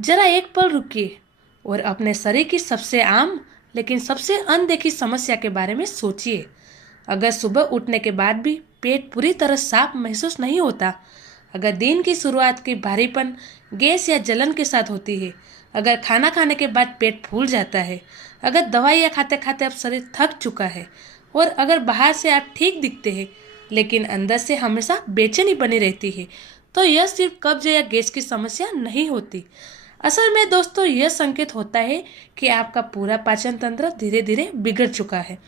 जरा एक पल रुकिए और अपने शरीर की सबसे आम लेकिन सबसे अनदेखी समस्या के बारे में सोचिए। अगर सुबह उठने के बाद भी पेट पूरी तरह साफ महसूस नहीं होता, अगर दिन की शुरुआत की भारीपन गैस या जलन के साथ होती है, अगर खाना खाने के बाद पेट फूल जाता है, अगर दवाइयाँ खाते खाते अब शरीर थक चुका है और अगर बाहर से आप ठीक दिखते हैं लेकिन अंदर से हमेशा बेचैनी बनी रहती है, तो यह सिर्फ कब्ज या गैस की समस्या नहीं होती। असल में दोस्तों, यह संकेत होता है कि आपका पूरा पाचन तंत्र धीरे धीरे बिगड़ चुका है।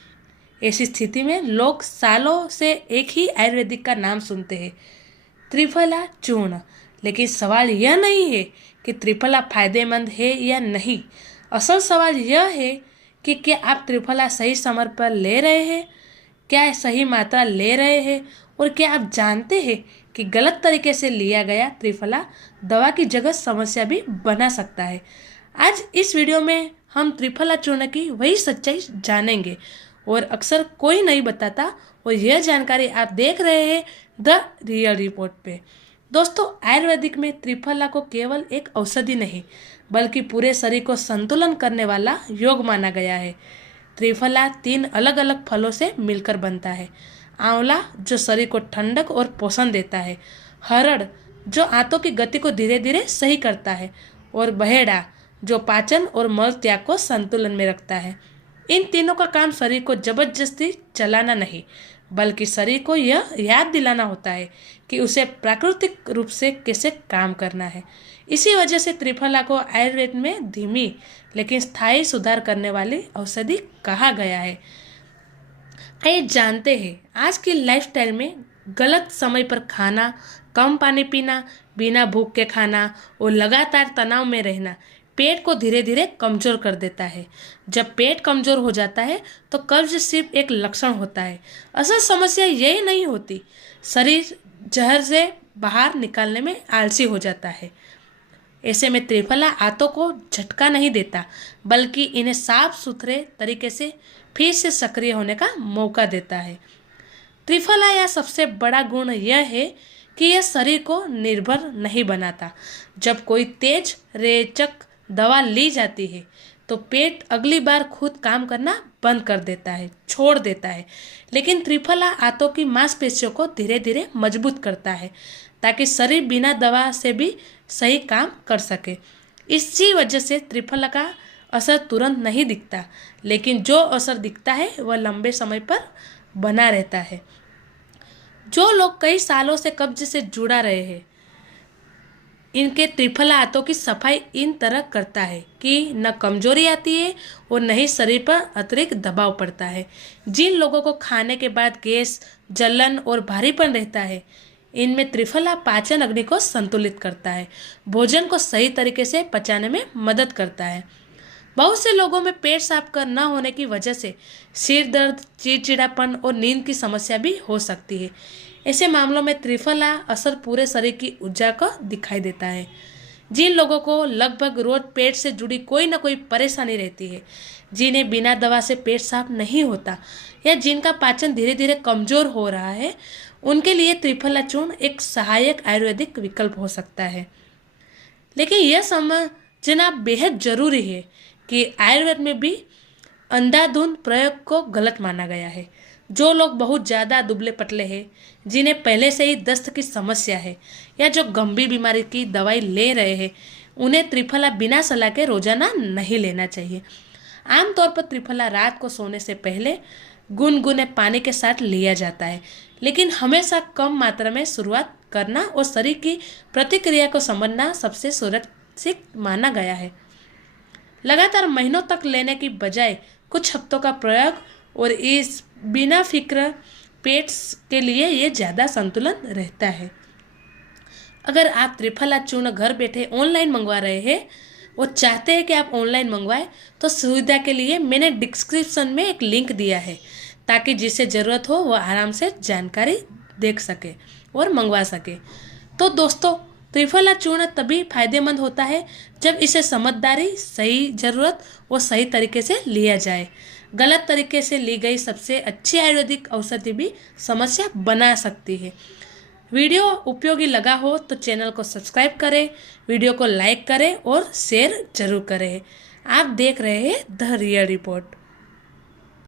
ऐसी स्थिति में लोग सालों से एक ही आयुर्वेदिक का नाम सुनते हैं, त्रिफला चूर्ण। लेकिन सवाल यह नहीं है कि त्रिफला फायदेमंद है या नहीं। असल सवाल यह है कि क्या आप त्रिफला सही समय पर ले रहे हैं, क्या सही मात्रा ले रहे हैं और क्या आप जानते हैं कि गलत तरीके से लिया गया त्रिफला दवा की जगह समस्या भी बना सकता है। आज इस वीडियो में हम त्रिफला चूर्ण की वही सच्चाई जानेंगे और अक्सर कोई नहीं बताता, और यह जानकारी आप देख रहे हैं द रियल रिपोर्ट पे। दोस्तों, आयुर्वेदिक में त्रिफला को केवल एक औषधि नहीं बल्कि पूरे शरीर को संतुलन करने वाला योग माना गया है। त्रिफला 3 अलग अलग फलों से मिलकर बनता है। आंवला, जो शरीर को ठंडक और पोषण देता है। हरड़, जो आंतों की गति को धीरे धीरे सही करता है। और बहेड़ा, जो पाचन और मल त्याग को संतुलन में रखता है। इन तीनों का काम शरीर को जबरदस्ती चलाना नहीं बल्कि शरीर को यह याद दिलाना होता है कि उसे प्राकृतिक रूप से कैसे काम करना है। इसी वजह से त्रिफला को आयुर्वेद में धीमी लेकिन स्थायी सुधार करने वाली औषधि कहा गया है। आइए जानते हैं, आज की लाइफस्टाइल में गलत समय पर खाना, कम पानी पीना, बिना भूख के खाना और लगातार तनाव में रहना पेट को धीरे धीरे कमज़ोर कर देता है। जब पेट कमज़ोर हो जाता है तो कब्ज सिर्फ एक लक्षण होता है। असल समस्या यही नहीं होती। शरीर जहर से बाहर निकालने में आलसी हो जाता है। ऐसे में त्रिफला आंतों को झटका नहीं देता बल्कि इन्हें साफ सुथरे तरीके से फिर से सक्रिय होने का मौका देता है। त्रिफला या सबसे बड़ा गुण यह है कि यह शरीर को निर्भर नहीं बनाता। जब कोई तेज रेचक दवा ली जाती है तो पेट अगली बार खुद काम करना बंद कर देता है, छोड़ देता है। लेकिन त्रिफला आंतों की मांसपेशियों को धीरे धीरे मजबूत करता है ताकि शरीर बिना दवा से भी सही काम कर सके। इसी वजह से त्रिफला का असर तुरंत नहीं दिखता, लेकिन जो असर दिखता है वह लंबे समय पर बना रहता है। जो लोग कई सालों से कब्ज से जुड़ा रहे हैं, इनके त्रिफला आंतों की सफाई इन तरह करता है कि न कमजोरी आती है और न ही शरीर पर अतिरिक्त दबाव पड़ता है। जिन लोगों को खाने के बाद गैस, जलन और भारीपन रहता है, इनमें त्रिफला पाचन अग्नि को संतुलित करता है, भोजन को सही तरीके से पचाने में मदद करता है। बहुत से लोगों में पेट साफ कर न होने की वजह से सिर दर्द, चिड़चिड़ापन और नींद की समस्या भी हो सकती है। ऐसे मामलों में त्रिफला असर पूरे शरीर की ऊर्जा को दिखाई देता है। जिन लोगों को लगभग रोज पेट से जुड़ी कोई ना कोई परेशानी रहती है, जिन्हें बिना दवा से पेट साफ नहीं होता या जिनका पाचन धीरे धीरे कमजोर हो रहा है, उनके लिए त्रिफला चूर्ण एक सहायक आयुर्वेदिक विकल्प हो सकता है। लेकिन यह समझना बेहद जरूरी है कि आयुर्वेद में भी अंधाधुंध प्रयोग को गलत माना गया है। जो लोग बहुत ज़्यादा दुबले पतले हैं, जिन्हें पहले से ही दस्त की समस्या है या जो गंभीर बीमारी की दवाई ले रहे हैं, उन्हें त्रिफला बिना सलाह के रोजाना नहीं लेना चाहिए। आमतौर पर त्रिफला रात को सोने से पहले गुनगुने पानी के साथ लिया जाता है, लेकिन हमेशा कम मात्रा में शुरुआत करना और शरीर की प्रतिक्रिया को समझना सबसे सुरक्षित माना गया है। लगातार महीनों तक लेने की बजाय कुछ हफ्तों का प्रयोग और इस बिना फिक्र पेट के लिए ये ज़्यादा संतुलन रहता है। अगर आप त्रिफला चूर्ण घर बैठे ऑनलाइन मंगवा रहे हैं और चाहते हैं कि आप ऑनलाइन मंगवाएं, तो सुविधा के लिए मैंने डिस्क्रिप्शन में एक लिंक दिया है ताकि जिसे ज़रूरत हो वह आराम से जानकारी देख सके और मंगवा सके। तो दोस्तों, त्रिफला चूर्ण तभी फायदेमंद होता है जब इसे समझदारी, सही ज़रूरत और सही तरीके से लिया जाए। गलत तरीके से ली गई सबसे अच्छी आयुर्वेदिक औषधि भी समस्या बना सकती है। वीडियो उपयोगी लगा हो तो चैनल को सब्सक्राइब करें, वीडियो को लाइक करें और शेयर जरूर करें। आप देख रहे हैं द रियल रिपोर्ट।